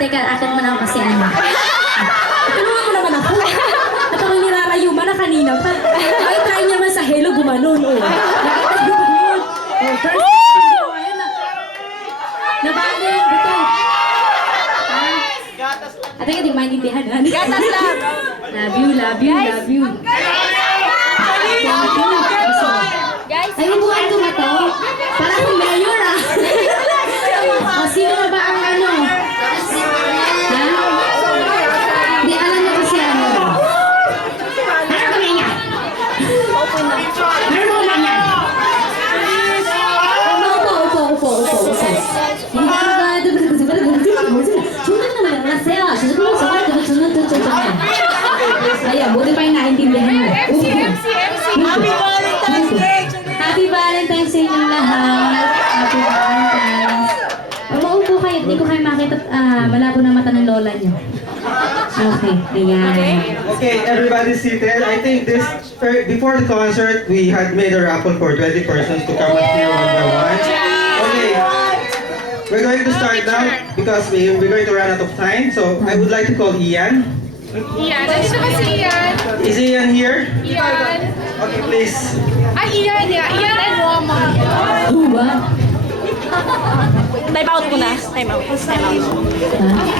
Teka, akit mo na ako kasi ano. Tulungan mo naman ako. At ako nilarayo man na kanina pa. Ay, try niya man sa hello, gumanon. Oh. Nakita niyo ba yun? Oh, first video. Ayun na. Nabago yung buto. At teka, di maintindihan. Gatas lang! Love you, love you, love you. Guys, Ay, buwan ko ba to? Para kung mayor ah. O, sino na ba ang ano? Ha? Di, alam niyo kasi ano. Ano ba niya? open na. Ano ba niya? Upo. Hindi Ayan, buti pa yung naintindihan mo. Happy Valentine's Day! Happy Valentine's sa inyong lahat. Happy Valentine's. Maupo kayo, hindi ko kayo makita. Malabo na mata ng lola niyo. Okay, ayan. Okay, everybody seated. I think this before the concert, we had made a raffle for 20 persons to come up here one by one. Okay, we're going to start now because we're going to run out of time. So I would like to call Ian. Ian, nandito ba si Ian? Is Ian here? Ian? Okay, please. Ian, yeah. Ian and Woman. Who ba? Time out muna. Time out. Ha?